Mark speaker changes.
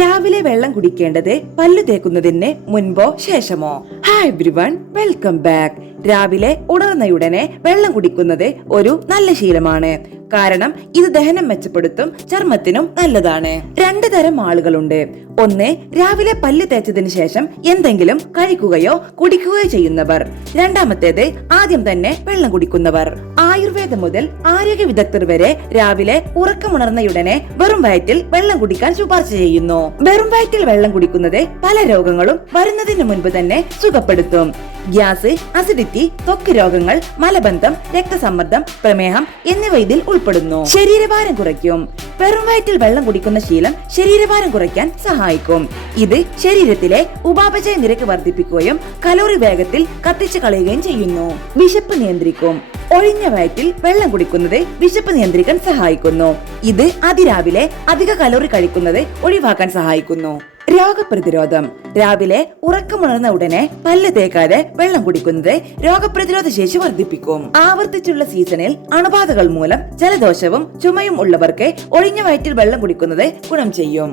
Speaker 1: രാവിലെ വെള്ളം കുടിക്കേണ്ടത് പല്ലു തേക്കുന്നതിന് മുൻപോ ശേഷമോ? ഹായ് എവ്രിവൺ വെൽക്കം ബാക്ക് രാവിലെ ഉണർന്നയുടനെ വെള്ളം കുടിക്കുന്നത് ഒരു നല്ല ശീലമാണ്. കാരണം ഇത് ദഹനം മെച്ചപ്പെടുത്തും ചർമ്മത്തിനും നല്ലതാണ്. രണ്ടു തരം ആളുകളുണ്ട്. ഒന്ന് രാവിലെ പല്ല് തേച്ചതിന് ശേഷം എന്തെങ്കിലും കഴിക്കുകയോ കുടിക്കുകയോ ചെയ്യുന്നവർ. രണ്ടാമത്തേത് ആദ്യം തന്നെ വെള്ളം കുടിക്കുന്നവർ. ആയുർവേദം മുതൽ ആരോഗ്യ വിദഗ്ധർ വരെ രാവിലെ ഉറക്കമുണർന്നയുടനെ വെറും വയറ്റിൽ വെള്ളം കുടിക്കാൻ ശുപാർശ ചെയ്യുന്നു. വെറും വയറ്റിൽ വെള്ളം കുടിക്കുന്നത് പല രോഗങ്ങളും വരുന്നതിന് മുൻപ് തന്നെ സുഖപ്പെടുത്തും. ഗ്യാസ് അസിഡിറ്റി ത്വക്ക് രോഗങ്ങൾ മലബന്ധം രക്തസമ്മർദ്ദം പ്രമേഹം എന്നിവ ഇതിൽ ഉൾപ്പെടുന്നു. ശരീരഭാരം കുറയ്ക്കും. വെറും വെള്ളം കുടിക്കുന്ന ശീലം ശരീരഭാരം കുറയ്ക്കാൻ സഹായിക്കും. ഇത് ശരീരത്തിലെ ഉപാപചയ നിരക്ക് വർദ്ധിപ്പിക്കുകയും കലോറി വേഗത്തിൽ കത്തിച്ചു കളയുകയും ചെയ്യുന്നു. വിശപ്പ് നിയന്ത്രിക്കും. ഒഴിഞ്ഞ വയറ്റിൽ വെള്ളം കുടിക്കുന്നത് വിശപ്പ് നിയന്ത്രിക്കാൻ സഹായിക്കുന്നു. ഇത് അതിരാവിലെ അധിക കലോറി കഴിക്കുന്നത് ഒഴിവാക്കാൻ സഹായിക്കുന്നു. രോഗപ്രതിരോധം. രാവിലെ ഉറക്കമുണർന്ന ഉടനെ പല്ല് തേക്കാതെ വെള്ളം കുടിക്കുന്നത് രോഗപ്രതിരോധ ശേഷി വർദ്ധിപ്പിക്കും. ആവർത്തിച്ചുള്ള സീസണിൽ അണുബാധകൾ മൂലം ജലദോഷവും ചുമയും ഉള്ളവർക്ക് ഒഴിഞ്ഞ വയറ്റിൽ വെള്ളം കുടിക്കുന്നത് ഗുണം ചെയ്യും.